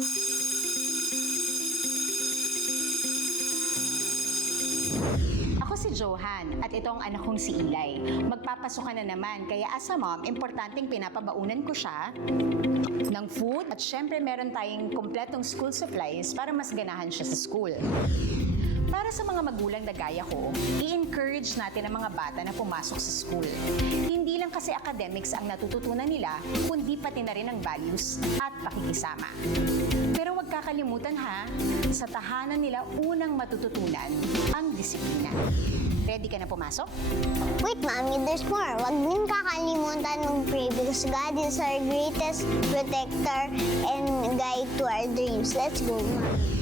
Ako si Johan at ito ang anak kong si Eli. Magpapasok ka na naman, kaya as a mom, importanteng pinapabaunan ko siya ng food at syempre meron tayong kompletong school supplies para mas ganahan siya sa school. Para sa mga magulang na gaya ko, i-encourage natin ang mga bata na pumasok sa school. Hindi lang kasi academics ang natututunan nila, kundi pati na rin ang values at pakikisama. Pero huwag kakalimutan ha, sa tahanan nila unang matututunan ang disiplina. Ready ka na pumasok? Wait, Mommy, there's more. Huwag din kakalimutan mag-pray because God is our greatest protector and guide to our dreams. Let's go, Mommy.